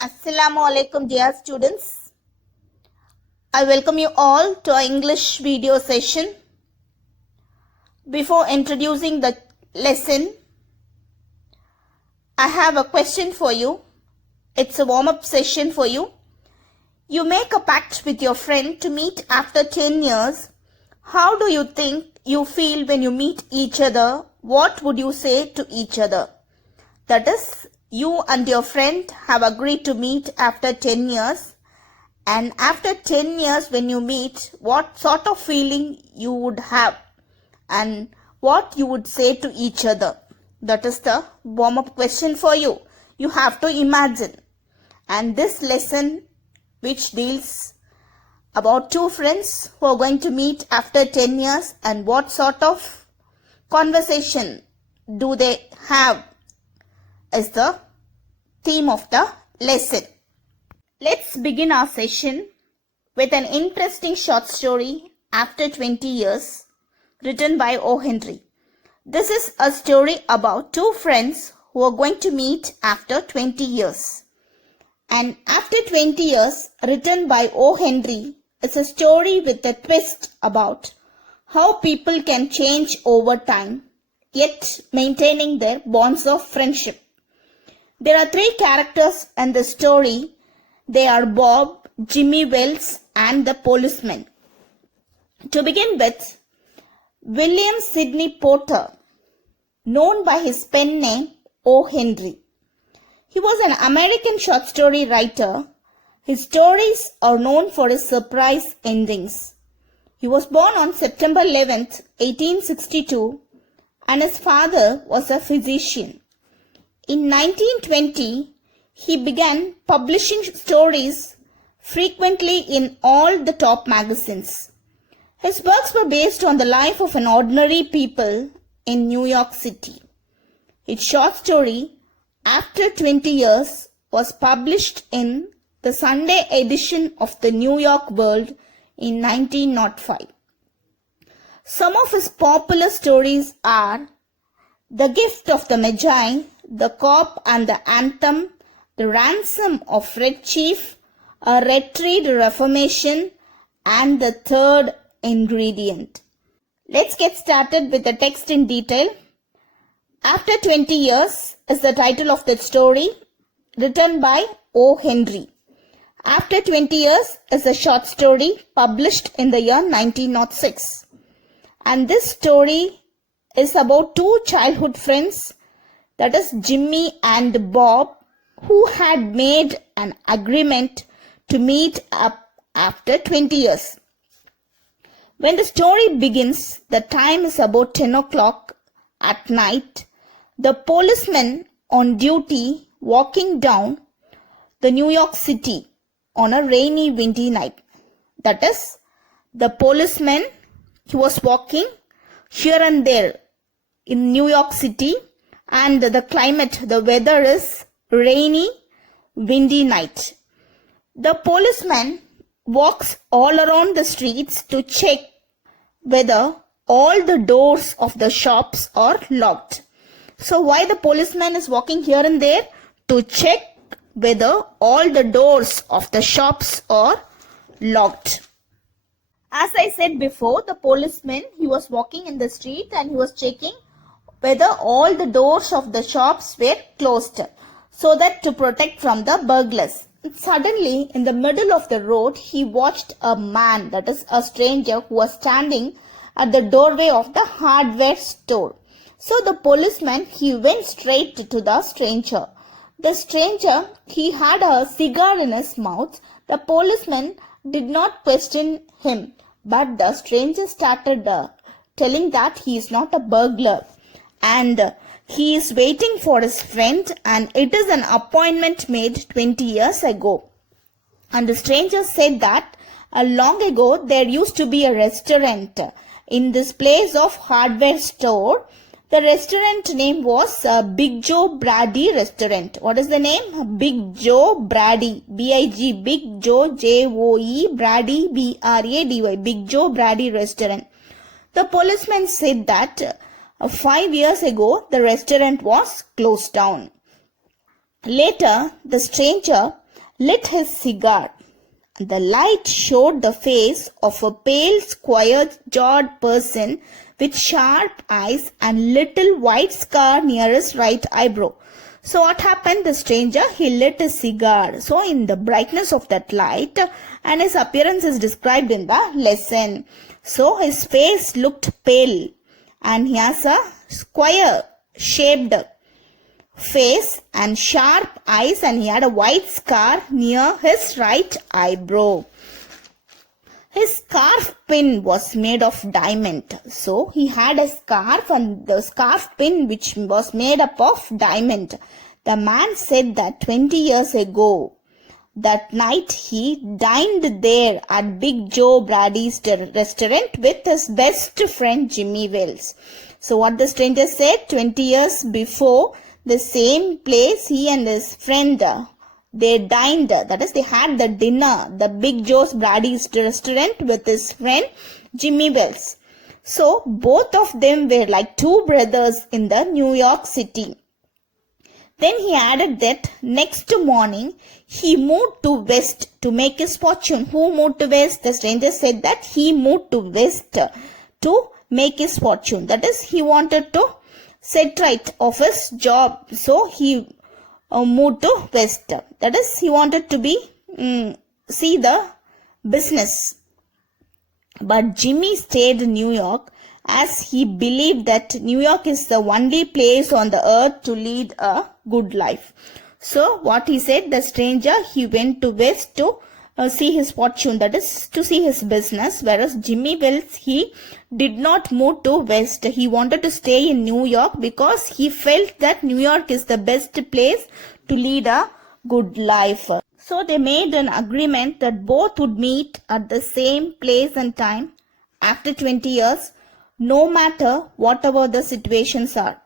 Assalamu alaikum dear students. I welcome you all to our English video session. Before introducing the lesson, I have a question for you. It's a warm-up session for you. You make a pact with your friend to meet after 10 years. How do you think you feel when you meet each other? What would you say to each other? That is, you and your friend have agreed to meet after 10 years. And after 10 years when you meet, what sort of feeling you would have and what you would say to each other? That is the warm-up question for you. You have to imagine. And this lesson, which deals about two friends who are going to meet after 10 years and what sort of conversation do they have, is the theme of the lesson. Let's begin our session with an interesting short story, After 20 Years, written by O. Henry. This is a story about two friends who are going to meet after 20 years. And After 20 Years, written by O. Henry, is a story with a twist about how people can change over time, yet maintaining their bonds of friendship. There are three characters in the story. They are Bob, Jimmy Wells, and the policeman. To begin with, William Sidney Porter, known by his pen name O. Henry. He was an American short story writer. His stories are known for his surprise endings. He was born on September 11th, 1862, and his father was a physician. In 1920, he began publishing stories frequently in all the top magazines. His works were based on the life of an ordinary people in New York City. His short story, After 20 Years, was published in the Sunday edition of the New York World in 1905. Some of his popular stories are The Gift of the Magi, The Cop and the Anthem, The Ransom of Red Chief, A Retreat Reformation, and The Third Ingredient. Let's get started with the text in detail. After 20 Years is the title of the story, written by O. Henry. After 20 Years is a short story published in the year 1906. And this story is about two childhood friends, that is Jimmy and Bob, who had made an agreement to meet up after 20 years. When the story begins, the time is about 10 o'clock at night. The policeman on duty walking down the New York City on a rainy, windy night. That is, the policeman, he was walking here and there in New York City, and the climate, the weather is rainy, windy night. The policeman walks all around the streets to check whether all the doors of the shops are locked. So why the policeman is walking here and there? To check whether all the doors of the shops are locked. As I said before, the policeman, he was walking in the street and he was checking whether all the doors of the shops were closed, so that to protect from the burglars. Suddenly, in the middle of the road, he watched a man, that is a stranger, who was standing at the doorway of the hardware store. So the policeman, he went straight to the stranger. The stranger, he had a cigar in his mouth. The policeman did not question him, but the stranger started telling that he is not a burglar, and he is waiting for his friend, and it is an appointment made 20 years ago. And the stranger said that long ago there used to be a restaurant in this place of hardware store. The restaurant name was Big Joe Brady Restaurant. What is the name? Big Joe Brady. B-I-G. Big Joe J-O-E Brady B-R-A-D-Y. Big Joe Brady Restaurant. The policeman said that 5 years ago, the restaurant was closed down. Later, the stranger lit his cigar. The light showed the face of a pale, square-jawed person with sharp eyes and little white scar near his right eyebrow. So what happened? The stranger, he lit a cigar. So in the brightness of that light, and his appearance is described in the lesson. So his face looked pale and he has a square shaped face and sharp eyes, and he had a white scar near his right eyebrow. His scarf pin was made of diamond. So he had a scarf, and the scarf pin which was made up of diamond. The man said that 20 years ago, that night he dined there at Big Joe Brady's restaurant with his best friend Jimmy Wells. So what the stranger said, 20 years before, the same place he and his friend, they dined, that is they had the dinner, the Big Joe's Brady's restaurant with his friend Jimmy Wells. So both of them were like two brothers in the New York City. Then he added that next morning he moved to West to make his fortune. Who moved to West? The stranger said that he moved to West to make his fortune. That is, he wanted to set right of his job. So he moved to West. That is, he wanted to see the business. But Jimmy stayed in New York as he believed that New York is the only place on the earth to lead a good life. So what he said, the stranger, he went to West to see his fortune, that is to see his business, whereas Jimmy Wells, he did not move to West. He wanted to stay in New York because he felt that New York is the best place to lead a good life. So they made an agreement that both would meet at the same place and time after 20 years, no matter whatever the situations are.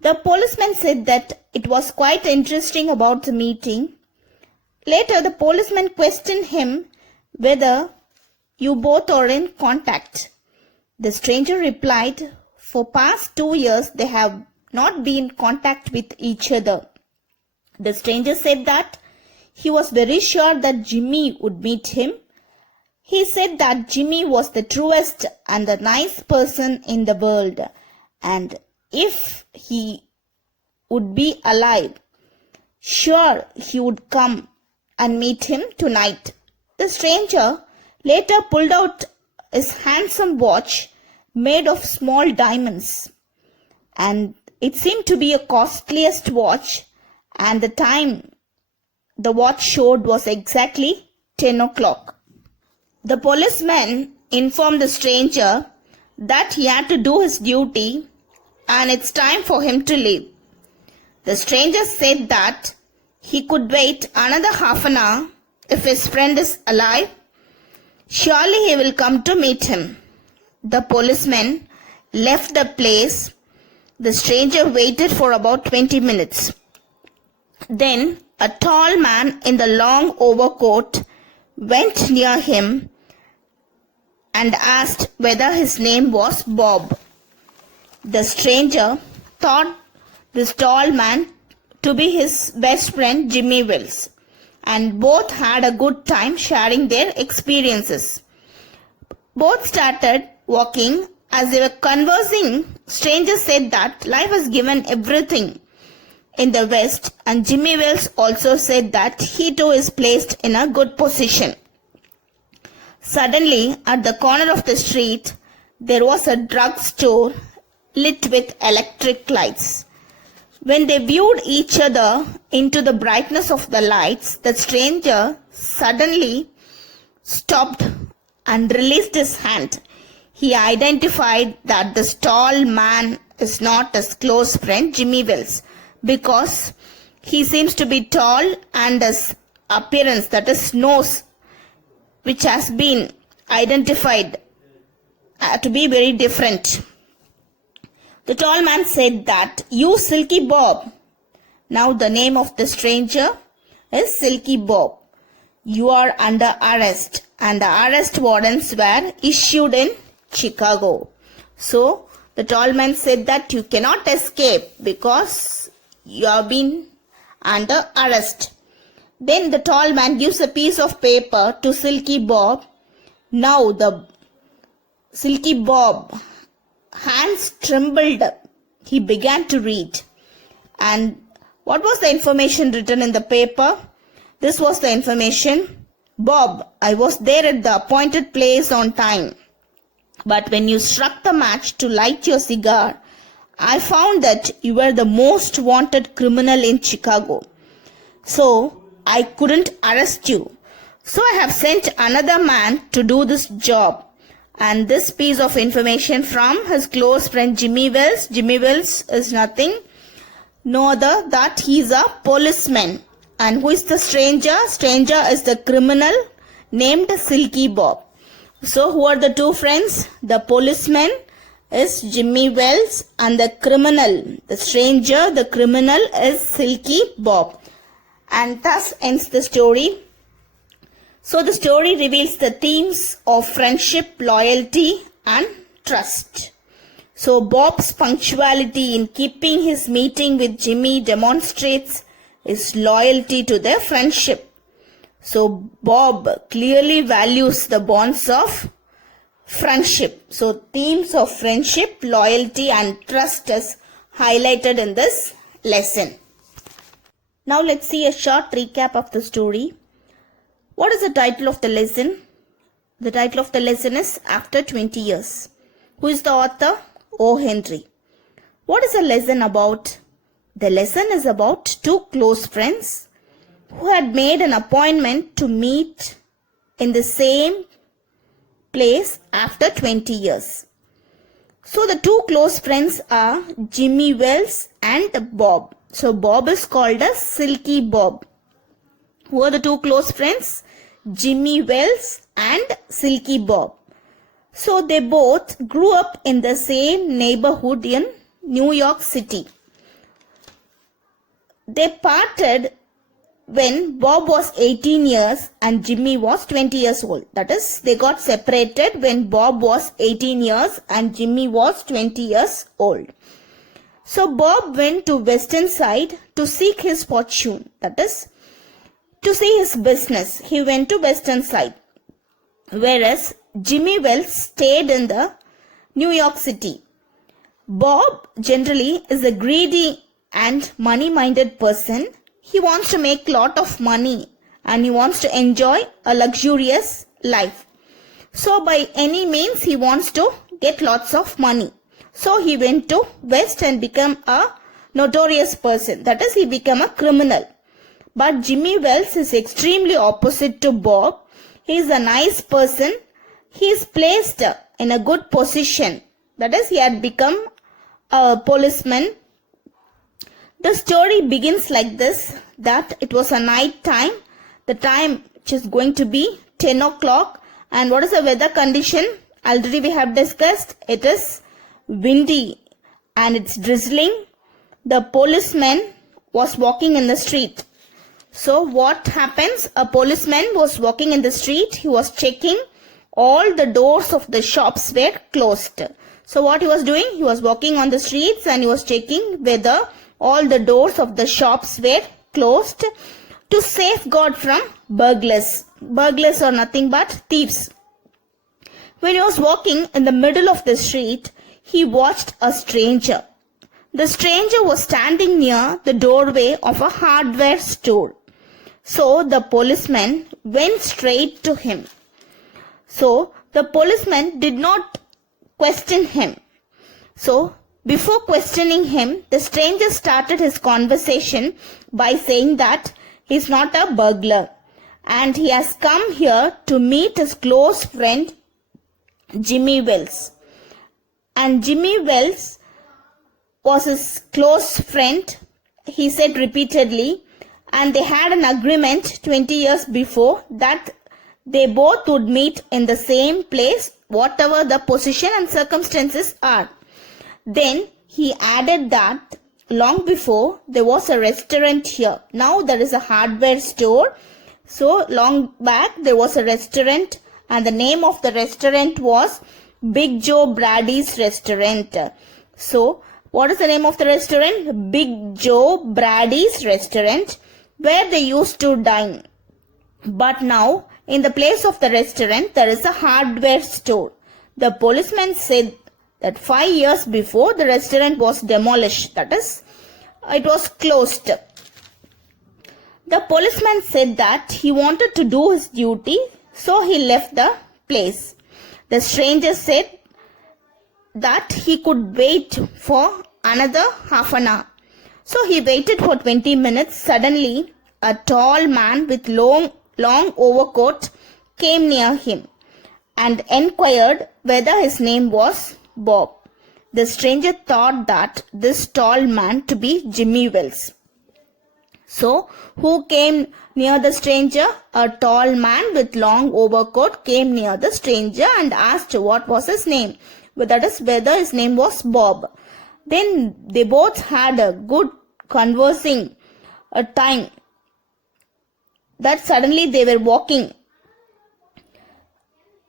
The policeman said that it was quite interesting about the meeting. Later, the policeman questioned him whether you both are in contact. The stranger replied, for past 2 years, they have not been in contact with each other. The stranger said that he was very sure that Jimmy would meet him. He said that Jimmy was the truest and the nice person in the world, and if he would be alive, sure he would come and meet him tonight. The stranger later pulled out his handsome watch made of small diamonds, and it seemed to be a costliest watch, and the time the watch showed was exactly 10 o'clock. The policeman informed the stranger that he had to do his duty and it's time for him to leave. The stranger said that he could wait another half an hour if his friend is alive. Surely he will come to meet him. The policeman left the place. The stranger waited for about 20 minutes. Then a tall man in the long overcoat went near him and asked whether his name was Bob. The stranger thought this tall man to be his best friend Jimmy Wells, and both had a good time sharing their experiences. Both started walking. As they were conversing, stranger said that life has given everything in the West, and Jimmy Wells also said that he too is placed in a good position. Suddenly, at the corner of the street, there was a drugstore lit with electric lights. When they viewed each other into the brightness of the lights, the stranger suddenly stopped and released his hand. He identified that this tall man is not his close friend Jimmy Wells, because he seems to be tall and his appearance, that is nose, which has been identified to be very different. The tall man said that, "You Silky Bob." Now the name of the stranger is Silky Bob. You are under arrest, and the arrest warrants were issued in Chicago. So the tall man said that you cannot escape because you have been under arrest. Then the tall man gives a piece of paper to Silky Bob. Now the Silky Bob hands trembled. He began to read. And what was the information written in the paper? This was the information. Bob, I was there at the appointed place on time. But when you struck the match to light your cigar, I found that you were the most wanted criminal in Chicago. So I couldn't arrest you. So I have sent another man to do this job. And this piece of information from his close friend Jimmy Wells. Jimmy Wells is no other that he is a policeman. And who is the stranger? Stranger is the criminal named Silky Bob. So who are the two friends? The policeman is Jimmy Wells and the criminal, the stranger, the criminal is Silky Bob. And thus ends the story. So the story reveals the themes of friendship, loyalty and trust. So Bob's punctuality in keeping his meeting with Jimmy demonstrates his loyalty to their friendship. So Bob clearly values the bonds of friendship. So themes of friendship, loyalty and trust is highlighted in this lesson. Now let's see a short recap of the story. What is the title of the lesson? The title of the lesson is After 20 Years. Who is the author? O. Henry. What is the lesson about? The lesson is about two close friends who had made an appointment to meet in the same place after 20 years. So the two close friends are Jimmy Wells and Bob. So Bob is called as Silky Bob. Who are the two close friends? Jimmy Wells and Silky Bob. So they both grew up in the same neighborhood in New York City. They parted when Bob was 18 years and Jimmy was 20 years old. That is, they got separated when Bob was 18 years and Jimmy was 20 years old. So Bob went to Western Side to seek his fortune. That is, to see his business. He went to Western Side. Whereas Jimmy Wells stayed in the New York City. Bob generally is a greedy and money-minded person. He wants to make a lot of money and he wants to enjoy a luxurious life. So by any means he wants to get lots of money. So he went to West and became a notorious person. That is, he became a criminal. But Jimmy Wells is extremely opposite to Bob. He is a nice person. He is placed in a good position. That is, he had become a policeman. The story begins like this, that it was a night time. The time which is going to be 10 o'clock. And what is the weather condition? Already we have discussed. It is windy and it's drizzling. The policeman was walking in the street. So what happens? A policeman was walking in the street. He was checking all the doors of the shops were closed. So what he was doing? He was walking on the streets and he was checking whether all the doors of the shops were closed to safeguard from burglars. Burglars are nothing but thieves. When he was walking in the middle of the street, he watched a stranger. The stranger was standing near the doorway of a hardware store. So the policeman went straight to him. So the policeman did not question him. So before questioning him, the stranger started his conversation by saying that he is not a burglar and he has come here to meet his close friend Jimmy Wells. And Jimmy Wells was his close friend, he said repeatedly, and they had an agreement 20 years before that they both would meet in the same place, whatever the position and circumstances are. Then he added that long before there was a restaurant here. Now there is a hardware store. So long back there was a restaurant and the name of the restaurant was Big Joe Brady's Restaurant. So what is the name of the restaurant? Big Joe Brady's Restaurant. where they used to dine. But now, in the place of the restaurant, there is a hardware store. The policeman said that 5 years before the restaurant was demolished, that is, it was closed. The policeman said that he wanted to do his duty, so he left the place. The stranger said that he could wait for another half an hour. So he waited for 20 minutes. Suddenly, a tall man with long overcoat came near him and inquired whether his name was Bob. The stranger thought that this tall man to be Jimmy Wells. So, who came near the stranger? A tall man with long overcoat came near the stranger and asked what was his name. That is, whether his name was Bob. Then they both had a good conversing time. That suddenly they were walking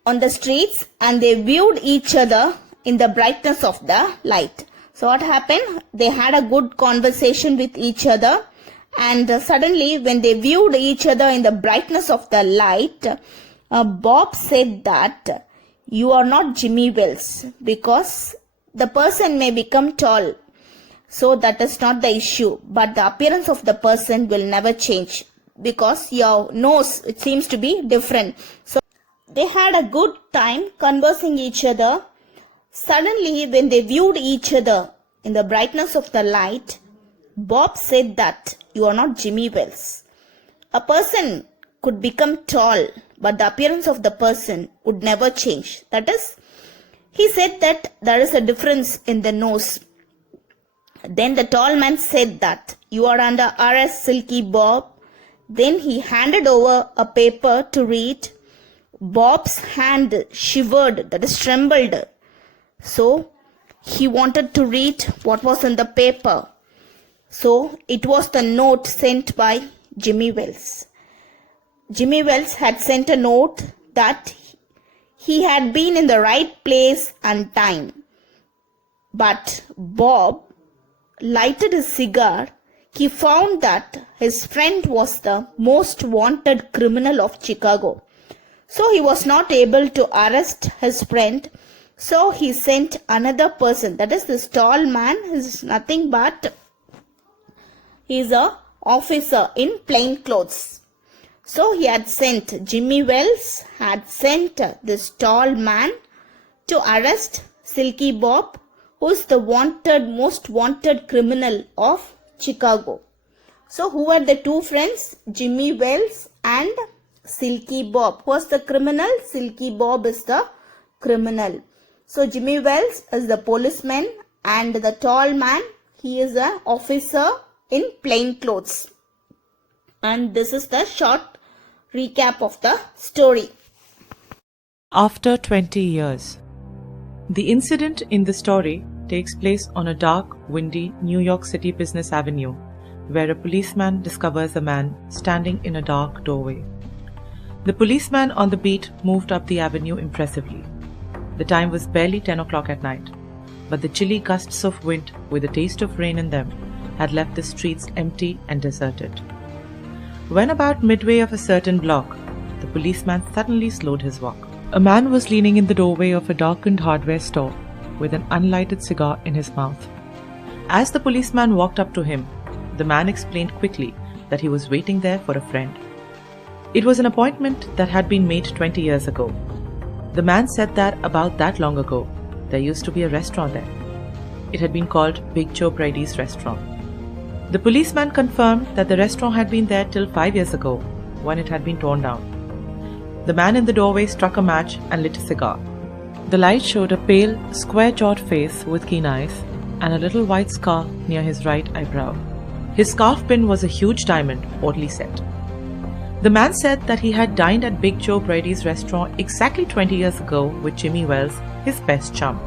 on the streets and they viewed each other in the brightness of the light. So what happened? They had a good conversation with each other, and suddenly when they viewed each other in the brightness of the light, Bob said that you are not Jimmy Wells, because the person may become tall. So that is not the issue, but the appearance of the person will never change, because your nose, it seems to be different. So they had a good time conversing each other. Suddenly, when they viewed each other in the brightness of the light, Bob said that you are not Jimmy Wells. A person could become tall, but the appearance of the person would never change. That is, he said that there is a difference in the nose. Then the tall man said that you are under arrest, Silky Bob. Then he handed over a paper to read. Bob's hand shivered, that is, trembled. So he wanted to read what was in the paper. So it was the note sent by Jimmy Wells. Jimmy Wells had sent a note that he had been in the right place and time. But Bob lighted his cigar. He found that his friend was the most wanted criminal of Chicago. So he was not able to arrest his friend. So he sent another person. That is, this tall man is nothing but he is a officer in plain clothes. So he had sent, Jimmy Wells had sent this tall man to arrest Silky Bob, who is the most wanted criminal of Chicago. So who were the two friends? Jimmy Wells and Silky Bob. Who was the criminal? Silky Bob is the criminal. So Jimmy Wells is the policeman and the tall man, he is an officer in plain clothes. And this is the short recap of the story. After 20 years. The incident in the story takes place on a dark, windy New York City business avenue, where a policeman discovers a man standing in a dark doorway. The policeman on the beat moved up the avenue impressively. The time was barely 10 o'clock at night, but the chilly gusts of wind with a taste of rain in them had left the streets empty and deserted. When about midway of a certain block, the policeman suddenly slowed his walk. A man was leaning in the doorway of a darkened hardware store with an unlighted cigar in his mouth. As the policeman walked up to him, the man explained quickly that he was waiting there for a friend. It was an appointment that had been made 20 years ago. The man said that about that long ago, there used to be a restaurant there. It had been called Big Joe Brady's Restaurant. The policeman confirmed that the restaurant had been there till 5 years ago, when it had been torn down. The man in the doorway struck a match and lit a cigar. The light showed a pale, square-jawed face with keen eyes and a little white scar near his right eyebrow. His scarf pin was a huge diamond, oddly set. The man said that he had dined at Big Joe Brady's restaurant exactly 20 years ago with Jimmy Wells, his best chum.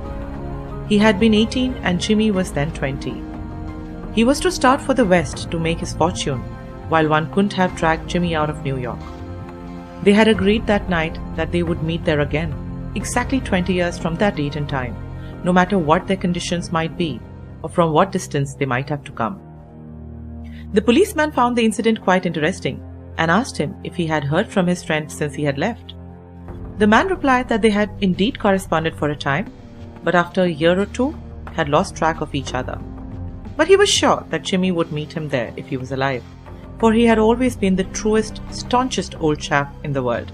He had been 18 and Jimmy was then 20. He was to start for the West to make his fortune, while one couldn't have dragged Jimmy out of New York. They had agreed that night that they would meet there again, exactly 20 years from that date and time, no matter what their conditions might be, or from what distance they might have to come. The policeman found the incident quite interesting and asked him if he had heard from his friend since he had left. The man replied that they had indeed corresponded for a time, but after a year or two had lost track of each other. But he was sure that Jimmy would meet him there if he was alive, for he had always been the truest, staunchest old chap in the world.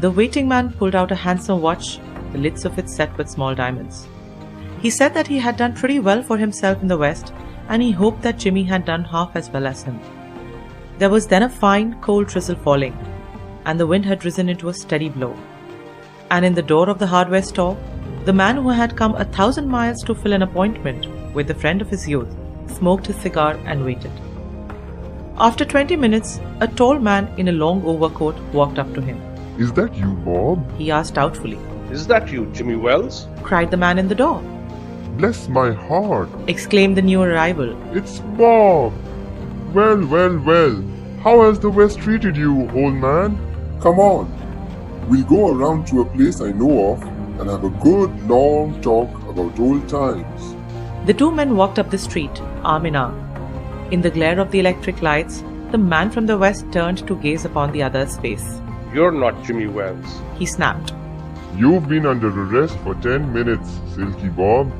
The waiting man pulled out a handsome watch, the lids of it set with small diamonds. He said that he had done pretty well for himself in the West, and he hoped that Jimmy had done half as well as him. There was then a fine, cold drizzle falling, and the wind had risen into a steady blow. And in the door of the hardware store, the man who had come 1,000 miles to fill an appointment with the friend of his youth smoked his cigar and waited. After 20 minutes, a tall man in a long overcoat walked up to him. Is that you, Bob? He asked doubtfully. Is that you, Jimmy Wells? Cried the man in the door. Bless my heart. Exclaimed the new arrival. It's Bob. Well, well, well. How has the West treated you, old man? Come on. We'll go around to a place I know of and have a good long talk about old times. The two men walked up the street, arm in arm. In the glare of the electric lights, the man from the West turned to gaze upon the other's face. You're not Jimmy Wells. He snapped. You've been under arrest for 10 minutes, Silky Bob.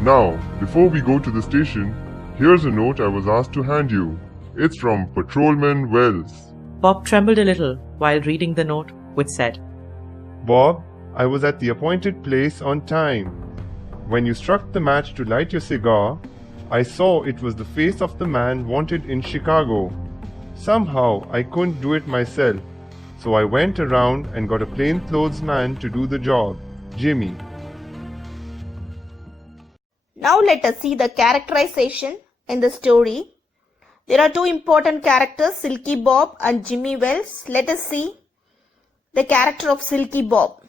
Now, before we go to the station, here's a note I was asked to hand you. It's from Patrolman Wells. Bob trembled a little while reading the note, which said, Bob, I was at the appointed place on time. When you struck the match to light your cigar, I saw it was the face of the man wanted in Chicago. Somehow I couldn't do it myself, so I went around and got a plainclothes man to do the job, Jimmy. Now let us see the characterization in the story. There are two important characters, Silky Bob and Jimmy Wells. Let us see the character of Silky Bob.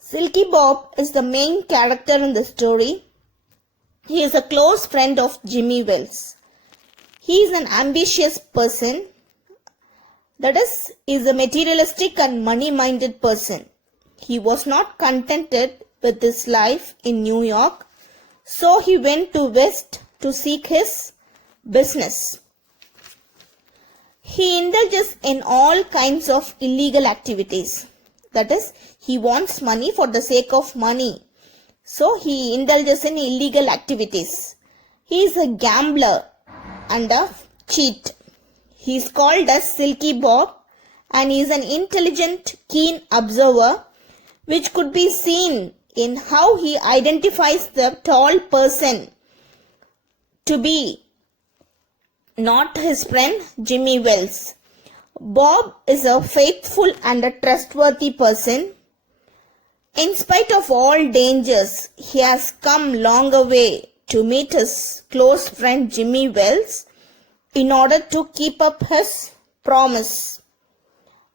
Silky Bob is the main character in the story. He is a close friend of Jimmy Wells. He is an ambitious person. That is a materialistic and money-minded person. He was not contented with his life in New York, so he went to West to seek his business. He indulges in all kinds of illegal activities. That is, he wants money for the sake of money. So he indulges in illegal activities. He is a gambler and a cheat. He is called as Silky Bob, and he is an intelligent, keen observer, which could be seen in how he identifies the tall person to be not his friend Jimmy Wells. Bob is a faithful and a trustworthy person. In spite of all dangers, he has come long a way to meet his close friend Jimmy Wells in order to keep up his promise.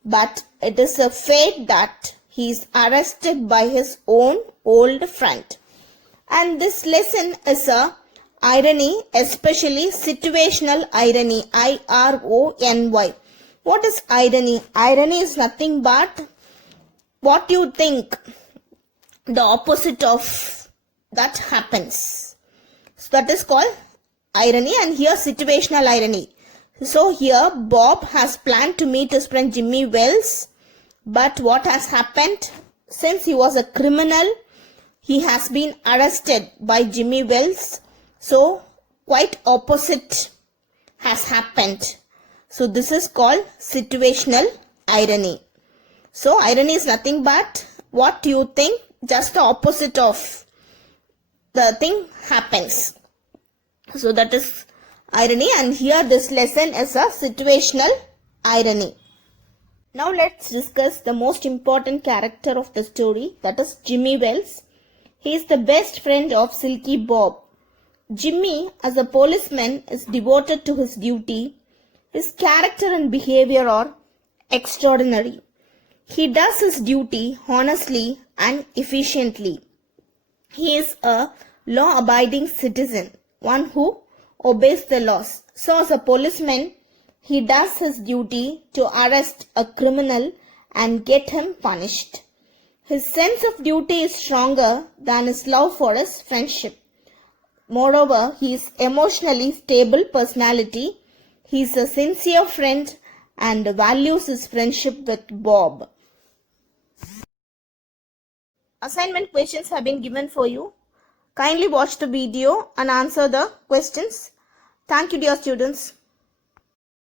But it is a fate that he is arrested by his own old friend. And this lesson is a irony, especially situational irony, irony. What is irony? Irony is nothing but what you think, the opposite of that happens. So that is called irony, and here situational irony. So here Bob has planned to meet his friend Jimmy Wells, but what has happened? Since he was a criminal, he has been arrested by Jimmy Wells. So quite opposite has happened. So this is called situational irony. So irony is nothing but what you think, just the opposite of the thing happens. So that is irony, and here this lesson is a situational irony. Now let's discuss the most important character of the story, that is Jimmy Wells. He is the best friend of Silky Bob. Jimmy, as a policeman, is devoted to his duty. His character and behavior are extraordinary. He does his duty honestly and efficiently. He is a law-abiding citizen, one who obeys the laws. So as a policeman, he does his duty to arrest a criminal and get him punished. His sense of duty is stronger than his love for his friendship. Moreover, he is emotionally stable personality. He is a sincere friend and values his friendship with Bob. Assignment questions have been given for you. Kindly watch the video and answer the questions. Thank you, dear students.